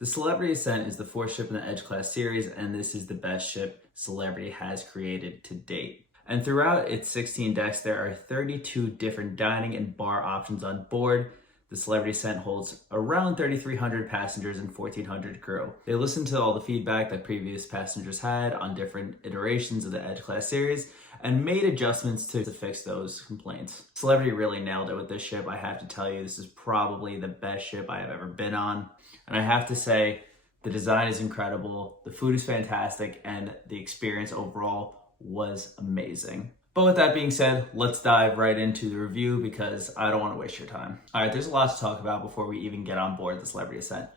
The Celebrity Ascent is the fourth ship in the Edge class series, and this is the best ship Celebrity has created to date. And throughout its 16 decks, there are 32 different dining and bar options on board. The Celebrity Ascent holds around 3,300 passengers and 1,400 crew. They listened to all the feedback that previous passengers had on different iterations of the Edge class series and made adjustments to fix those complaints. Celebrity really nailed it with this ship. I have to tell you, this is probably the best ship I have ever been on. And I have to say, the design is incredible, the food is fantastic, and the experience overall was amazing. But with that being said, let's dive right into the review because I don't want to waste your time. All right, there's a lot to talk about before we even get on board the Celebrity Ascent.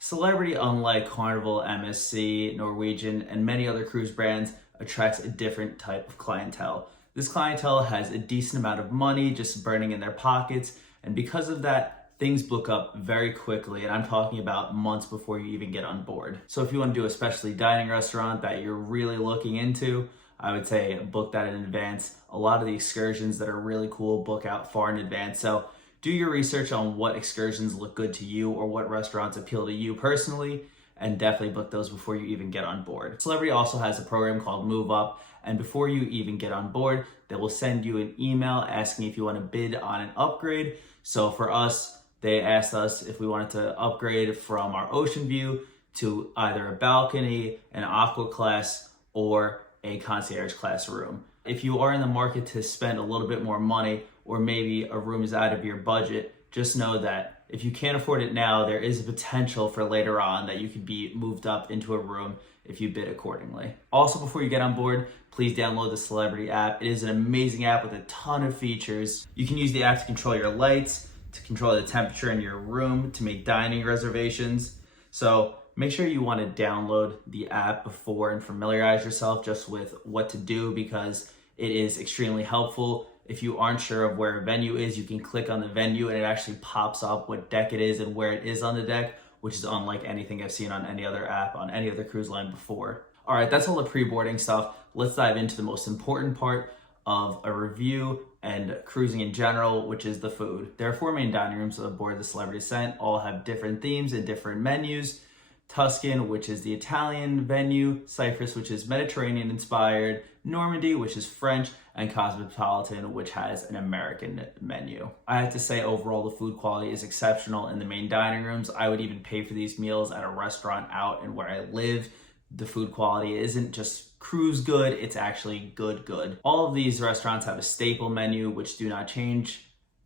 Celebrity, unlike Carnival, MSC, Norwegian, and many other cruise brands, attracts a different type of clientele. This clientele has a decent amount of money just burning in their pockets, and because of that, things book up very quickly, and I'm talking about months before you even get on board. So if you want to do a specialty dining restaurant that you're really looking into, I would say book that in advance. A lot of the excursions that are really cool book out far in advance. So do your research on what excursions look good to you or what restaurants appeal to you personally, and definitely book those before you even get on board. Celebrity also has a program called Move Up, and before you even get on board, they will send you an email asking if you want to bid on an upgrade. So for us, they asked us if we wanted to upgrade from our ocean view to either a balcony, an aqua class, or a concierge class room. If you are in the market to spend a little bit more money, or maybe a room is out of your budget, just know that if you can't afford it now, there is a potential for later on that you could be moved up into a room if you bid accordingly. Also, before you get on board, please download the Celebrity app. It is an amazing app with a ton of features. You can use the app to control your lights, to control the temperature in your room, to make dining reservations. So make sure you want to download the app before and familiarize yourself just with what to do, because it is extremely helpful. If you aren't sure of where a venue is, you can click on the venue and it actually pops up what deck it is and where it is on the deck, which is unlike anything I've seen on any other app on any other cruise line before. All right, that's all the pre-boarding stuff. Let's dive into the most important part of a review and cruising in general, which is the food. There are 4 main dining rooms aboard the Celebrity Ascent, all have different themes and different menus. Tuscan, which is the Italian venue, Cyprus, which is Mediterranean inspired, Normandy, which is French, and Cosmopolitan, which has an American menu. I have to say, overall, the food quality is exceptional in the main dining rooms. I would even pay for these meals at a restaurant out in where I live. The food quality isn't just cruise good, it's actually good. All of these restaurants have a staple menu, which do not change,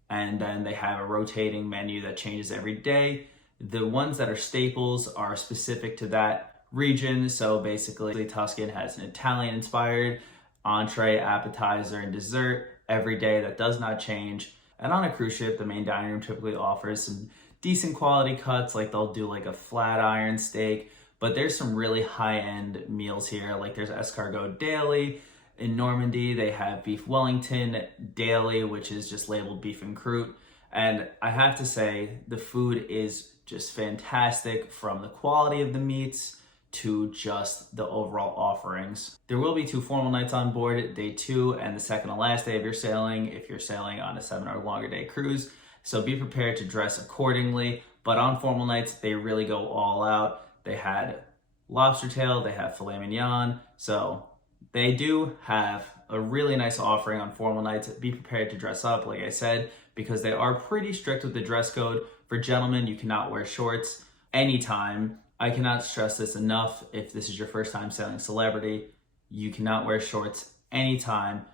and then they have a rotating menu that changes every day. The ones that are staples are specific to that region. So basically, Tuscan has an Italian-inspired entree, appetizer, and dessert every day that does not change. And on a cruise ship, the main dining room typically offers some decent quality cuts, like they'll do like a flat iron steak, but there's some really high-end meals here. Like there's escargot daily. In Normandy, they have beef Wellington daily, which is just labeled beef and croûte. And I have to say, the food is just fantastic, from the quality of the meats to just the overall offerings. There will be 2 formal nights on board, day 2 and the second and last day of your sailing, if you're sailing on a 7 or longer day cruise. So be prepared to dress accordingly. But on formal nights, they really go all out. They had lobster tail, they have filet mignon. So they do have a really nice offering on formal nights. Be prepared to dress up, like I said, because they are pretty strict with the dress code. For gentlemen, you cannot wear shorts anytime. I cannot stress this enough. If this is your first time sailing Celebrity, you cannot wear shorts anytime.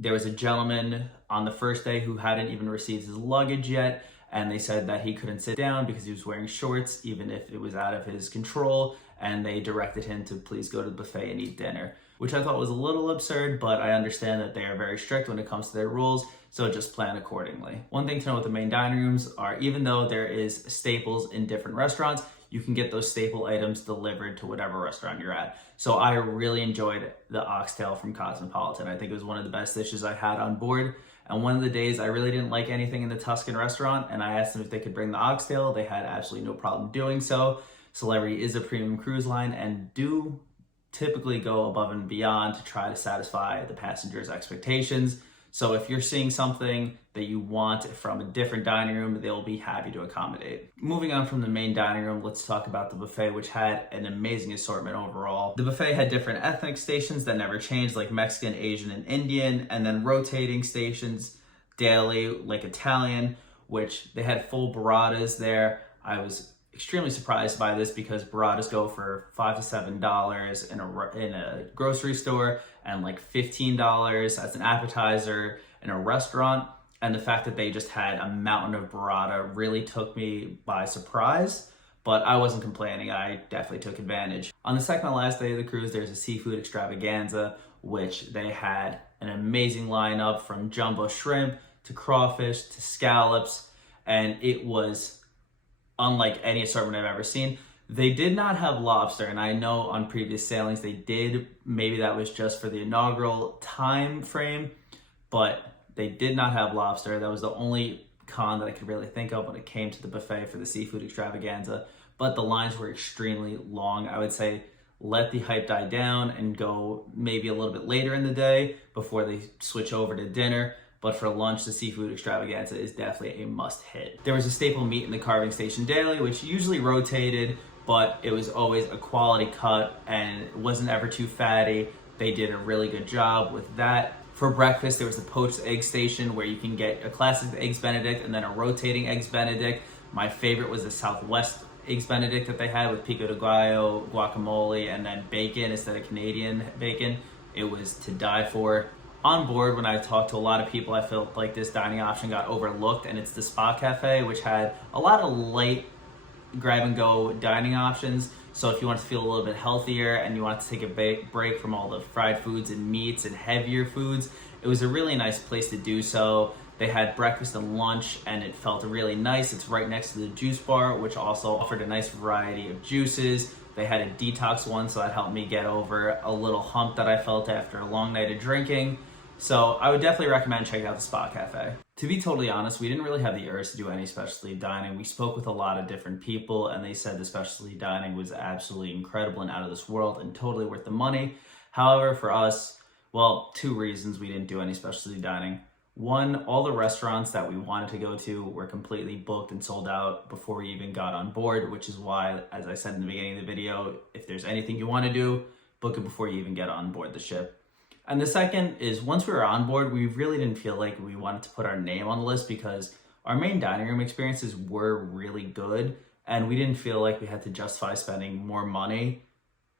There was a gentleman on the first day who hadn't even received his luggage yet, and they said that he couldn't sit down because he was wearing shorts, even if it was out of his control, and they directed him to please go to the buffet and eat dinner, which I thought was a little absurd, but I understand that they are very strict when it comes to their rules, so just plan accordingly. One thing to know with the main dining rooms are, even though there is staples in different restaurants, you can get those staple items delivered to whatever restaurant you're at. So I really enjoyed the oxtail from Cosmopolitan. I think it was one of the best dishes I had on board. And one of the days I really didn't like anything in the Tuscan restaurant, and I asked them if they could bring the oxtail. They had absolutely no problem doing so. Celebrity is a premium cruise line and do typically go above and beyond to try to satisfy the passengers' expectations. So if you're seeing something that you want from a different dining room, they'll be happy to accommodate. Moving on from the main dining room, let's talk about the buffet, which had an amazing assortment overall. The buffet had different ethnic stations that never changed, like Mexican, Asian, and Indian, and then rotating stations daily, like Italian, which they had full burratas there. I was extremely surprised by this because burratas go for $5 to $7 in a grocery store and like $15 as an appetizer in a restaurant. And the fact that they just had a mountain of burrata really took me by surprise, but I wasn't complaining. I definitely took advantage. On the second and last day of the cruise, there's a seafood extravaganza, which they had an amazing lineup from jumbo shrimp to crawfish to scallops, and it was unlike any assortment I've ever seen. They did not have lobster, and I know on previous sailings they did. Maybe that was just for the inaugural time frame, but they did not have lobster. That was the only con that I could really think of when it came to the buffet for the seafood extravaganza. But the lines were extremely long. I would say let the hype die down and go maybe a little bit later in the day before they switch over to dinner. But for lunch, the seafood extravaganza is definitely a must hit. There was a staple meat in the carving station daily, which usually rotated, but it was always a quality cut and it wasn't ever too fatty. They did a really good job with that. For breakfast, there was the poached egg station where you can get a classic Eggs Benedict and then a rotating Eggs Benedict. My favorite was the Southwest Eggs Benedict that they had with pico de gallo, guacamole, and then bacon instead of Canadian bacon. It was to die for. On board, when I talked to a lot of people, I felt like this dining option got overlooked, and it's the Spa Cafe, which had a lot of light grab-and-go dining options. So if you want to feel a little bit healthier and you want to take a break from all the fried foods and meats and heavier foods, it was a really nice place to do so. They had breakfast and lunch, and it felt really nice. It's right next to the juice bar, which also offered a nice variety of juices. They had a detox one, so that helped me get over a little hump that I felt after a long night of drinking. So I would definitely recommend checking out the Spa Cafe. To be totally honest, we didn't really have the urge to do any specialty dining. We spoke with a lot of different people, and they said the specialty dining was absolutely incredible and out of this world and totally worth the money. However, for us, well, two reasons we didn't do any specialty dining. One, all the restaurants that we wanted to go to were completely booked and sold out before we even got on board, which is why, as I said in the beginning of the video, if there's anything you want to do, book it before you even get on board the ship. And the second is, once we were on board, we really didn't feel like we wanted to put our name on the list because our main dining room experiences were really good, and we didn't feel like we had to justify spending more money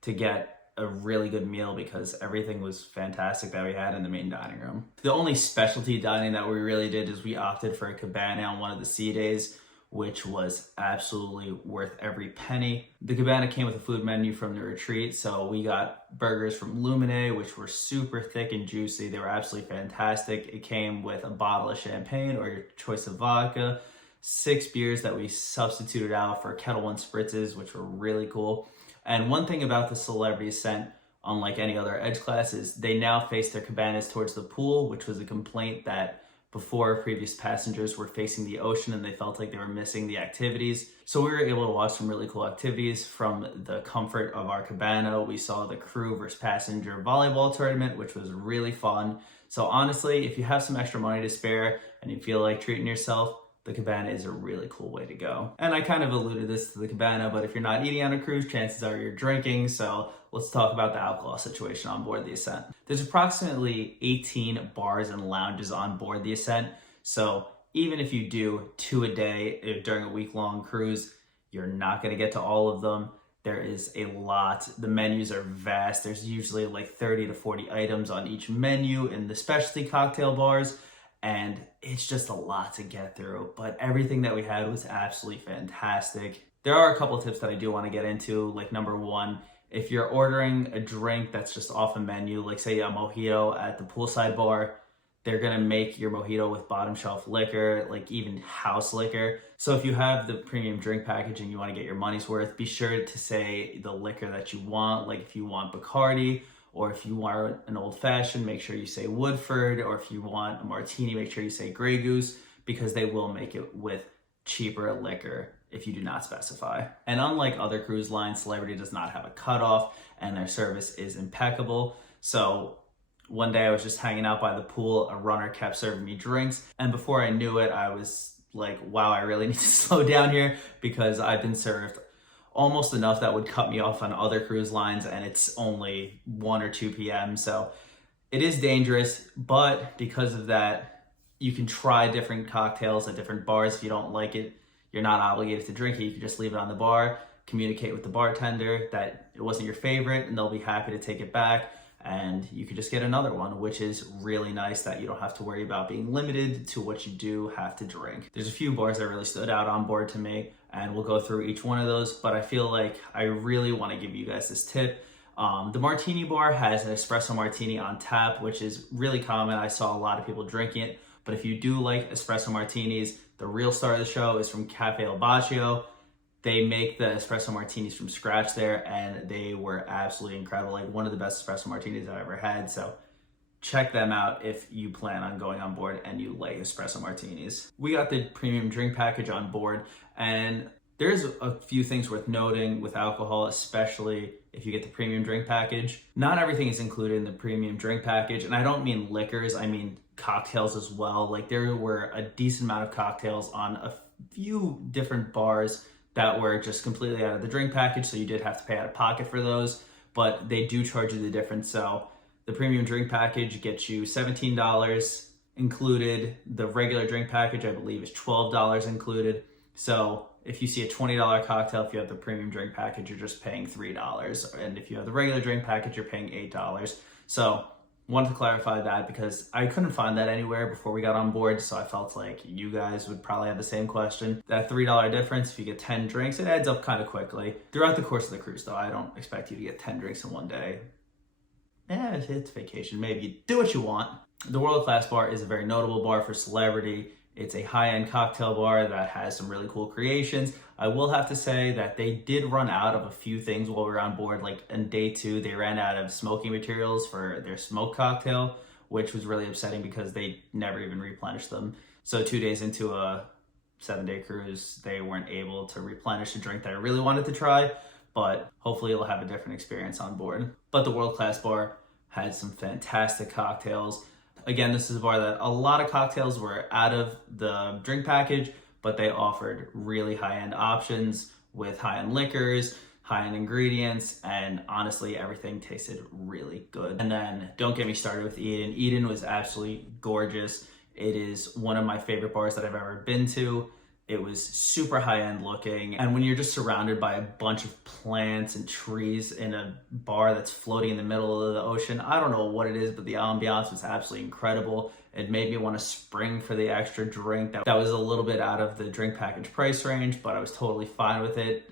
to get a really good meal because everything was fantastic that we had in the main dining room. The only specialty dining that we really did is we opted for a cabana on one of the sea days, which was absolutely worth every penny. The cabana came with a food menu from the retreat, so we got burgers from Lumine, which were super thick and juicy. They were absolutely fantastic. It came with a bottle of champagne or your choice of vodka, 6 beers that we substituted out for Kettle One spritzes, which were really cool. And one thing about the Celebrity Ascent, unlike any other Edge class, is they now face their cabanas towards the pool, which was a complaint that before previous passengers were facing the ocean and they felt like they were missing the activities. So we were able to watch some really cool activities from the comfort of our cabana. We saw the crew versus passenger volleyball tournament, which was really fun. So honestly, if you have some extra money to spare and you feel like treating yourself, the cabana is a really cool way to go. And I kind of alluded this to the cabana, but if you're not eating on a cruise, chances are you're drinking. So let's talk about the alcohol situation on board the Ascent. There's approximately 18 bars and lounges on board the Ascent. So even if you do 2 a day during a week-long cruise, you're not gonna get to all of them. There is a lot. The menus are vast. There's usually like 30 to 40 items on each menu in the specialty cocktail bars. And it's just a lot to get through, but everything that we had was absolutely fantastic. There are a couple of tips that I do want to get into, like number one, if you're ordering a drink that's just off a menu, like say a mojito at the poolside bar, they're gonna make your mojito with bottom shelf liquor, like even house liquor. So if you have the premium drink package and you want to get your money's worth, be sure to say the liquor that you want, like if you want Bacardi, or if you want an old fashioned, make sure you say Woodford, or if you want a martini, make sure you say Grey Goose, because they will make it with cheaper liquor if you do not specify. And unlike other cruise lines, Celebrity does not have a cutoff and their service is impeccable. So One day I was just hanging out by the pool, a runner kept serving me drinks, and before I knew it, I was like, wow, I really need to slow down here because I've been served almost enough that would cut me off on other cruise lines, and it's only 1 or 2 p.m. So it is dangerous, but because of that, you can try different cocktails at different bars. If you don't like it, you're not obligated to drink it. You can just leave it on the bar, communicate with the bartender that it wasn't your favorite, and they'll be happy to take it back. And you can just get another one, which is really nice that you don't have to worry about being limited to what you do have to drink. There's a few bars that really stood out on board to me, and we'll go through each one of those, but I feel like I really want to give you guys this tip. The Martini bar has an espresso martini on tap, which is really common. I saw a lot of people drinking it, but if you do like espresso martinis, the real star of the show is from Cafe El Baccio. They make the espresso martinis from scratch there, and they were absolutely incredible. Like one of the best espresso martinis I've ever had. So check them out if you plan on going on board and you like espresso martinis. We got the premium drink package on board, and there's a few things worth noting with alcohol, especially if you get the premium drink package. Not everything is included in the premium drink package, and I don't mean liquors, I mean cocktails as well. Like there were a decent amount of cocktails on a few different bars that were just completely out of the drink package, so you did have to pay out of pocket for those, but they do charge you the difference. So the premium drink package gets you $17 included. The regular drink package, I believe, is $12 included. So if you see a $20 cocktail, if you have the premium drink package, you're just paying $3. And if you have the regular drink package, you're paying $8. So wanted to clarify that because I couldn't find that anywhere before we got on board, so I felt like you guys would probably have the same question. That $3 difference, if you get 10 drinks, it adds up kind of quickly. Throughout the course of the cruise, though, I don't expect you to get 10 drinks in one day. Yeah, it's vacation. Maybe you do what you want. The World Class Bar is a very notable bar for Celebrity. It's a high-end cocktail bar that has some really cool creations. I will have to say that they did run out of a few things while we were on board. Like on day 2, they ran out of smoking materials for their smoked cocktail, which was really upsetting because they never even replenished them. So 2 days into a 7-day cruise, they weren't able to replenish a drink that I really wanted to try, but hopefully you'll have a different experience on board. But the World Class Bar had some fantastic cocktails. Again, this is a bar that a lot of cocktails were out of the drink package, but they offered really high-end options with high-end liquors, high-end ingredients, and honestly, everything tasted really good. And then don't get me started with Eden. Eden was absolutely gorgeous. It is one of my favorite bars that I've ever been to. It was super high-end looking, and when you're just surrounded by a bunch of plants and trees in a bar that's floating in the middle of the ocean, I don't know what it is, but the ambiance was absolutely incredible. It made me want to spring for the extra drink. That was a little bit out of the drink package price range, but I was totally fine with it.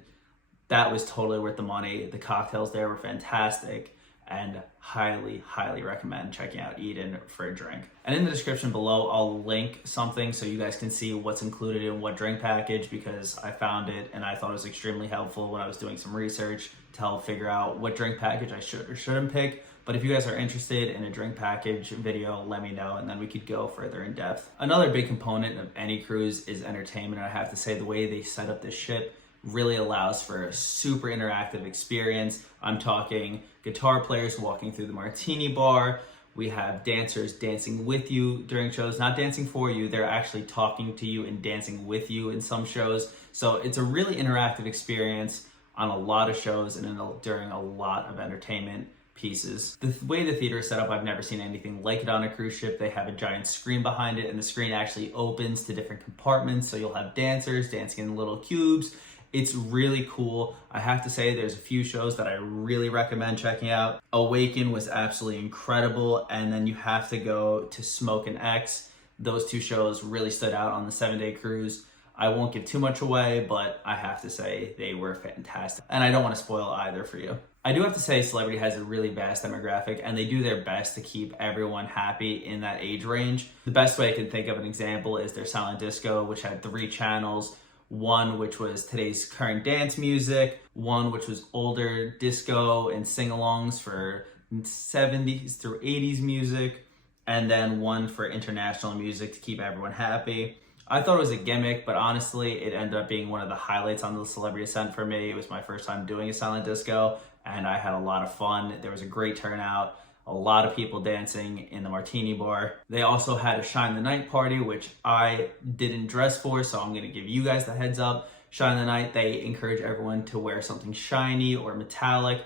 That was totally worth the money. The cocktails there were fantastic, and highly, highly recommend checking out Eden for a drink. And in the description below, I'll link something so you guys can see what's included in what drink package, because I found it and I thought it was extremely helpful when I was doing some research to help figure out what drink package I should or shouldn't pick. But if you guys are interested in a drink package video, let me know, and then we could go further in depth. Another big component of any cruise is entertainment, and I have to say the way they set up this ship really allows for a super interactive experience. I'm talking guitar players walking through the martini bar. We have dancers dancing with you during shows, not dancing for you. They're actually talking to you and dancing with you in some shows. So it's a really interactive experience on a lot of shows and during a lot of entertainment pieces. The way the theater is set up, I've never seen anything like it on a cruise ship. They have a giant screen behind it, and the screen actually opens to different compartments. So you'll have dancers dancing in little cubes. It's really cool. I have to say there's a few shows that I really recommend checking out. Awaken was absolutely incredible, and then you have to go to Smoke and X. Those two shows really stood out on the 7-day cruise. I won't give too much away, but I have to say they were fantastic, and I don't want to spoil either for you. I do have to say Celebrity has a really vast demographic, and they do their best to keep everyone happy in that age range. The best way I can think of an example is their silent disco, which had 3 channels. One which was today's current dance music, one which was older disco and sing-alongs for 70s through 80s music, and then one for international music to keep everyone happy. I thought it was a gimmick, but honestly, it ended up being one of the highlights on the Celebrity Ascent for me. It was my first time doing a silent disco, and I had a lot of fun. There was a great turnout. A lot of people dancing in the martini bar. They also had a Shine the Night party, which I didn't dress for, so I'm gonna give you guys the heads up. Shine the Night, they encourage everyone to wear something shiny or metallic.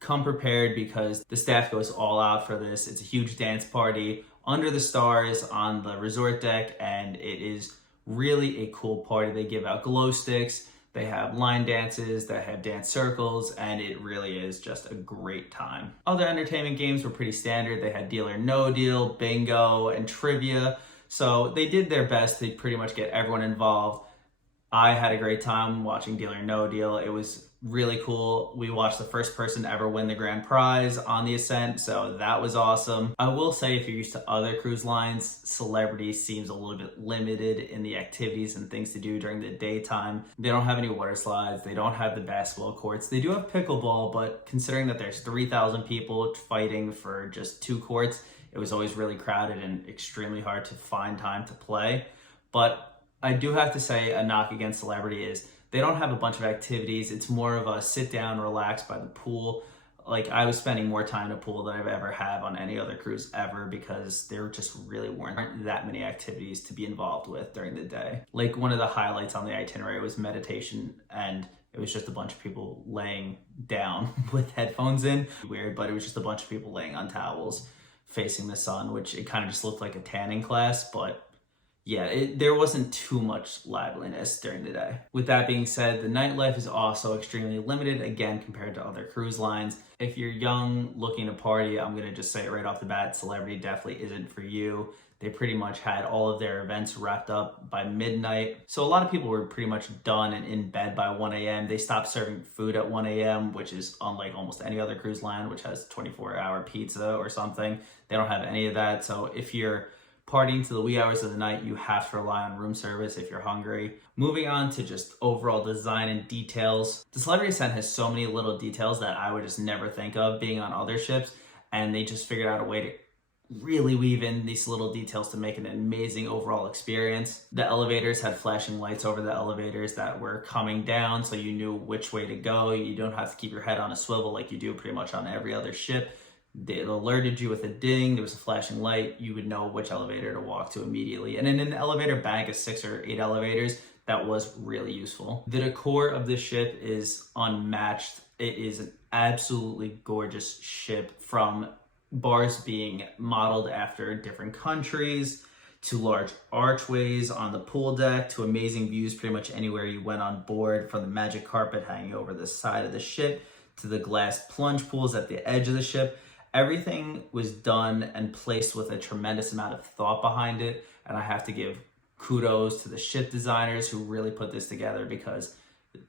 Come prepared because the staff goes all out for this. It's a huge dance party under the stars on the resort deck, and it is really a cool party. They give out glow sticks, they have line dances, they have dance circles, and it really is just a great time. Other entertainment games were pretty standard. They had Deal or No Deal, bingo, and trivia. So they did their best to pretty much get everyone involved. I had a great time watching Deal or No Deal. It was really cool. We watched the first person to ever win the grand prize on the Ascent, so that was awesome. I will say, if you're used to other cruise lines, Celebrity seems a little bit limited in the activities and things to do during the daytime. They don't have any water slides, they don't have the basketball courts. They do have pickleball, but considering that there's 3,000 people fighting for just 2 courts, it was always really crowded and extremely hard to find time to play. But I do have to say, a knock against Celebrity is they don't have a bunch of activities. It's more of a sit down, relax by the pool. Like, I was spending more time in a pool than I've ever had on any other cruise ever, because there just really weren't that many activities to be involved with during the day. Like, one of the highlights on the itinerary was meditation, and it was just a bunch of people laying down with headphones in. Weird, but it was just a bunch of people laying on towels facing the sun, which it kind of just looked like a tanning class, but yeah, there wasn't too much liveliness during the day. With that being said, the nightlife is also extremely limited, again, compared to other cruise lines. If you're young, looking to party, I'm gonna just say it right off the bat, Celebrity definitely isn't for you. They pretty much had all of their events wrapped up by midnight. So a lot of people were pretty much done and in bed by 1 a.m. They stopped serving food at 1 a.m., which is unlike almost any other cruise line, which has 24-hour pizza or something. They don't have any of that. So if you're partying to the wee hours of the night, you have to rely on room service if you're hungry. Moving on to just overall design and details. The Celebrity Ascent has so many little details that I would just never think of being on other ships, and they just figured out a way to really weave in these little details to make an amazing overall experience. The elevators had flashing lights over the elevators that were coming down, so you knew which way to go. You don't have to keep your head on a swivel like you do pretty much on every other ship. It alerted you with a ding, there was a flashing light, you would know which elevator to walk to immediately. And in an elevator bank of 6 or 8 elevators, that was really useful. The decor of this ship is unmatched. It is an absolutely gorgeous ship, from bars being modeled after different countries, to large archways on the pool deck, to amazing views pretty much anywhere you went on board, from the magic carpet hanging over the side of the ship, to the glass plunge pools at the edge of the ship. Everything was done and placed with a tremendous amount of thought behind it, and I have to give kudos to the ship designers who really put this together, because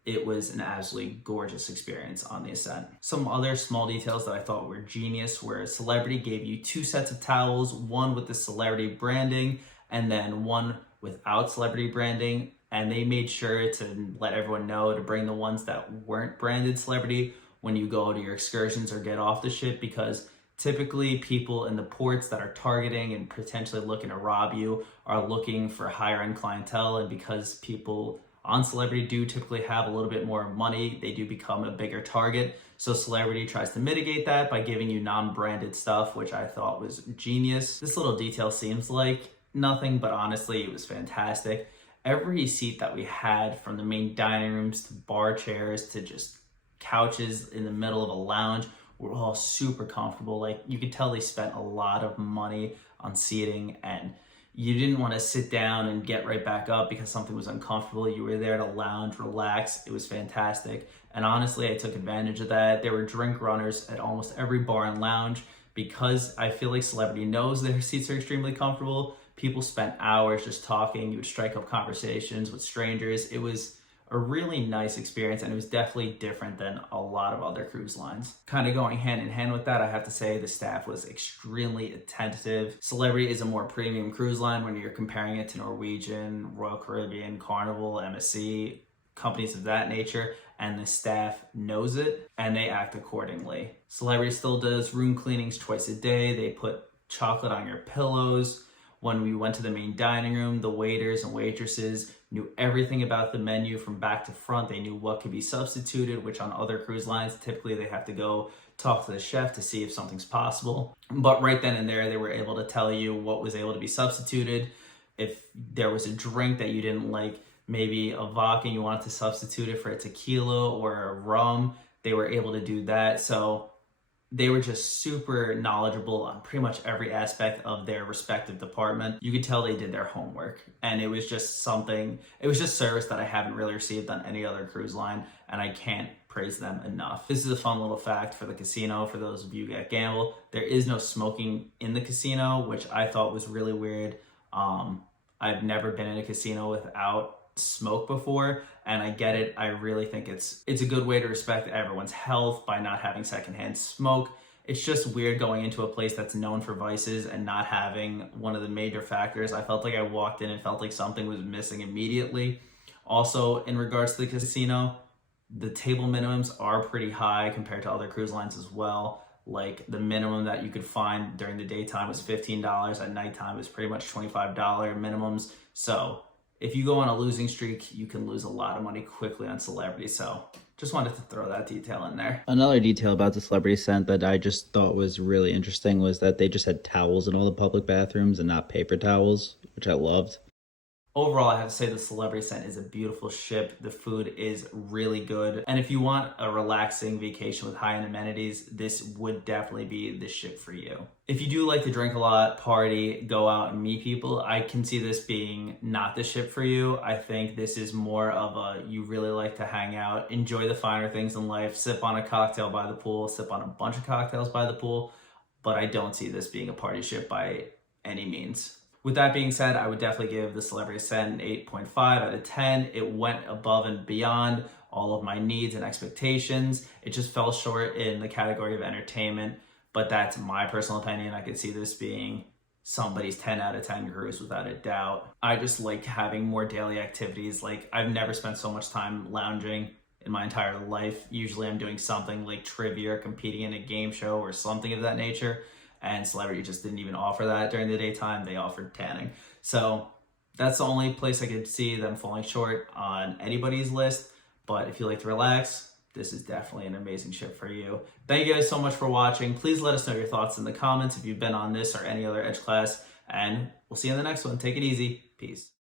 it was an absolutely gorgeous experience on the Ascent. Some other small details that I thought were genius were Celebrity gave you 2 sets of towels, one with the Celebrity branding and then one without Celebrity branding, and they made sure to let everyone know to bring the ones that weren't branded Celebrity when you go to your excursions or get off the ship, because typically people in the ports that are targeting and potentially looking to rob you are looking for higher end clientele, and because people on Celebrity do typically have a little bit more money, they do become a bigger target. So Celebrity tries to mitigate that by giving you non-branded stuff, which I thought was genius. This little detail seems like nothing, but honestly, it was fantastic. Every seat that we had, from the main dining rooms to bar chairs to just couches in the middle of a lounge, were all super comfortable. Like, you could tell they spent a lot of money on seating, and you didn't want to sit down and get right back up because something was uncomfortable. You were there to lounge, relax. It was fantastic. And honestly, I took advantage of that. There were drink runners at almost every bar and lounge, because I feel like Celebrity knows their seats are extremely comfortable. People spent hours just talking. You would strike up conversations with strangers. It was a really nice experience, and it was definitely different than a lot of other cruise lines. Kind of going hand in hand with that, I have to say the staff was extremely attentive. Celebrity is a more premium cruise line when you're comparing it to Norwegian, Royal Caribbean, Carnival, MSC, companies of that nature, and the staff knows it and they act accordingly. Celebrity still does room cleanings twice a day. They put chocolate on your pillows. When we went to the main dining room, the waiters and waitresses knew everything about the menu from back to front. They knew what could be substituted, which on other cruise lines, typically they have to go talk to the chef to see if something's possible. But right then and there, they were able to tell you what was able to be substituted. If there was a drink that you didn't like, maybe a vodka, and you wanted to substitute it for a tequila or a rum, they were able to do that. So they were just super knowledgeable on pretty much every aspect of their respective department. You could tell they did their homework, and it was just service that I haven't really received on any other cruise line, and I can't praise them enough. This is a fun little fact for the casino, for those of you that gamble. There is no smoking in the casino, which I thought was really weird. I've never been in a casino without smoke before, and I get it. I really think it's a good way to respect everyone's health by not having secondhand smoke. It's just weird going into a place that's known for vices and not having one of the major factors. I felt like I walked in and felt like something was missing immediately. Also, in regards to the casino, the table minimums are pretty high compared to other cruise lines as well. Like, the minimum that you could find during the daytime was $15. At nighttime, it was pretty much $25 minimums. So if you go on a losing streak, you can lose a lot of money quickly on Celebrity. So just wanted to throw that detail in there. Another detail about the Celebrity Ascent that I just thought was really interesting was that they just had towels in all the public bathrooms and not paper towels, which I loved. Overall, I have to say the Celebrity Ascent is a beautiful ship. The food is really good. And if you want a relaxing vacation with high-end amenities, this would definitely be the ship for you. If you do like to drink a lot, party, go out and meet people, I can see this being not the ship for you. I think this is more of a, you really like to hang out, enjoy the finer things in life, sip on a cocktail by the pool, sip on a bunch of cocktails by the pool, but I don't see this being a party ship by any means. With that being said, I would definitely give the Celebrity Ascent an 8.5 out of 10. It went above and beyond all of my needs and expectations. It just fell short in the category of entertainment, but that's my personal opinion. I could see this being somebody's 10 out of 10 cruise without a doubt. I just like having more daily activities. Like, I've never spent so much time lounging in my entire life. Usually I'm doing something like trivia, competing in a game show or something of that nature. And Celebrity just didn't even offer that during the daytime. They offered tanning. So that's the only place I could see them falling short on anybody's list. But if you like to relax, this is definitely an amazing ship for you. Thank you guys so much for watching. Please let us know your thoughts in the comments if you've been on this or any other Edge class. And we'll see you in the next one. Take it easy. Peace.